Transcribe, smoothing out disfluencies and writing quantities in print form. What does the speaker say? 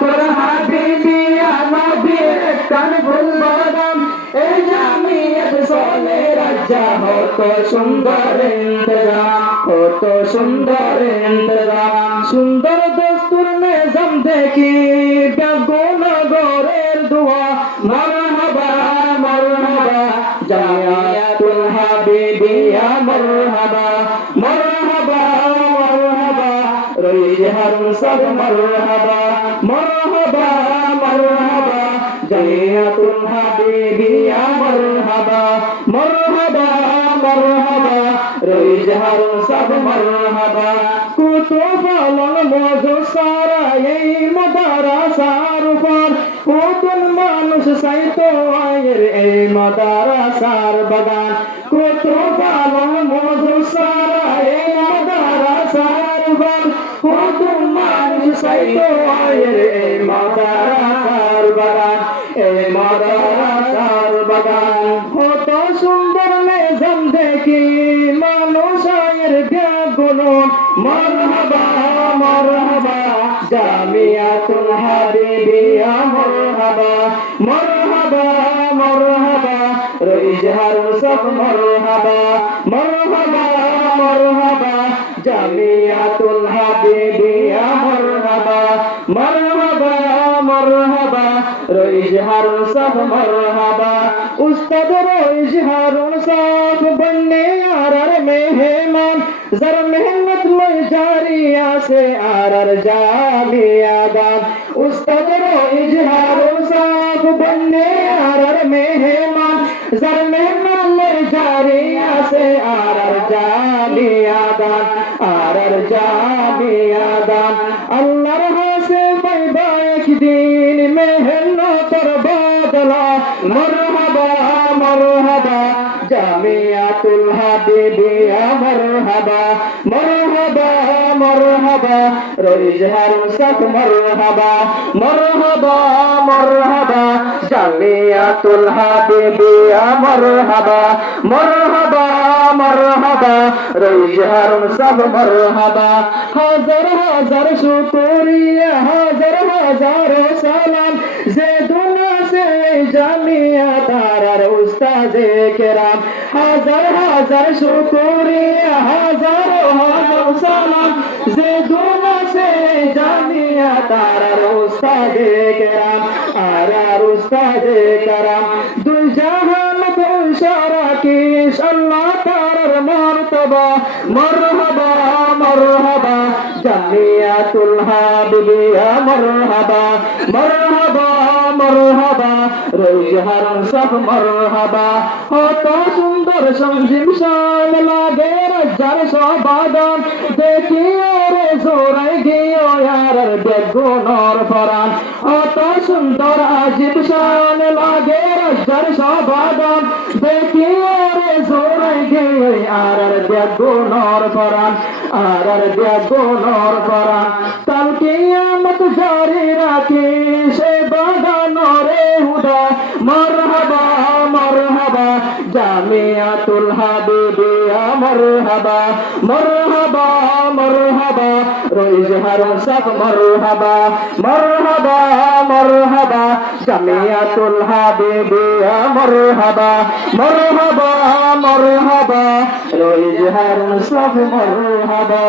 তোর হাবিবিয়া নবীর কান ফুল বাদাম এই জামিয়াত চলে রাজা হত সুন্দর ইন্তজাম হত সুন্দর ইন্তজাম সুন্দর দস্তুর নিজাম দেখি বেগুনগরের দোয়া মারহাবা মারহাবা জামিয়াতুল হাবিবিয়া মারহাবা মারহাবা মারহাবা রইজহারুন সব মারহাবা মারহাবা মারহাবা জামিয়াতুল হাবিবিয়া মারহাবা মারহাবা মারহাবা রইজহারুন সব মারহাবা কুতুব আলম মজু সারা এই মাদ্রাসার উপর কতন মানুষ সাইতো আয়ের এই মাদ্রাসার বাগান কুতুব আলম মজু সারা এই মাদ্রাসার উপর কতন মানুষ সাইতো আয়ের এই মাদ্রাসার বাগান এই মাদ্রাসার বাগান কত সুন্দর নিজাম দেখি মানুষ আয়ের ব্যাগুন মারহাবা মারহাবা জামিয়াতুল হাবিবিয়া মারহাবা মারহাবা মারহাবা রইজহারুন সব মারহাবা মারহাবা মারহাবা জামিয়াতুল হাবিবিয়া মারহাবা মারহাবা মারহাবা রইজহারুন সব মারহাবা উস্তাদ রইজহারুন সব বন্নে আরার মেহমান जर मेहनत लय जारिया से आरर जामियादान उस्ताद इजहार साफ बनने आरर मेहमान जर मेहनत लय जारिया से आरर जामियादान अल्लाह से पैदा एक दिन मेहनत बदला मरहबा मरहबा জামিয়াতুল হাবিবিয়া মারহাবা মারহাবা মারহাবা রইজহারুন সব মারহাবা মারহাবা মারহাবা জামিয়াতুল হাবিবিয়া মারহাবা মারহাবা মারহাবা রইজহারুন সব মারহাবা হাজার হাজার শুকরিয়া হাজার হাজার সালাম যে দুনিয়া से জামিয়া তারার উস্তাদে কেরাম হাজার হাজার শুকরিয়া হাজার হাজার সালাম যে দুনিয়া से জামিয়া তারার উস্তাদে কেরাম আর উস্তাদে কেরাম দুই জাহান তো ইশারা কি আল্লাহ তারার মারতবা মারহাবা মারহাবা জামিয়াতুল হাবিবিয়া মারহাবা মারহাবা মারহাবা রইজহারুন সব মারহাবা কত সুন্দর সঞ্জীব শান লাগে রাজার সবাদান দেখি রে জোরাই গিয়ে यार বেগুনর ফরান কত সুন্দর আজিব শান লাগে রাজার সবাদান দেখি রে জোরাই গিয়ে আর বেগুনর ফরান আর বেগুনর ফরান কাল কিয়ামত জারি রাখি সে বাগানরে হুদা মারহাবা মারহাবা জামিয়াতুল হাবিবিয়া মারহাবা মারহাবা মারহাবা রইজহারুন সব মারহাবা মারহাবা মারহাবা জামিয়াতুল হাবিবিয়া মারহাবা মারহাবা মারহাবা রইজহারুন সব মারহাবা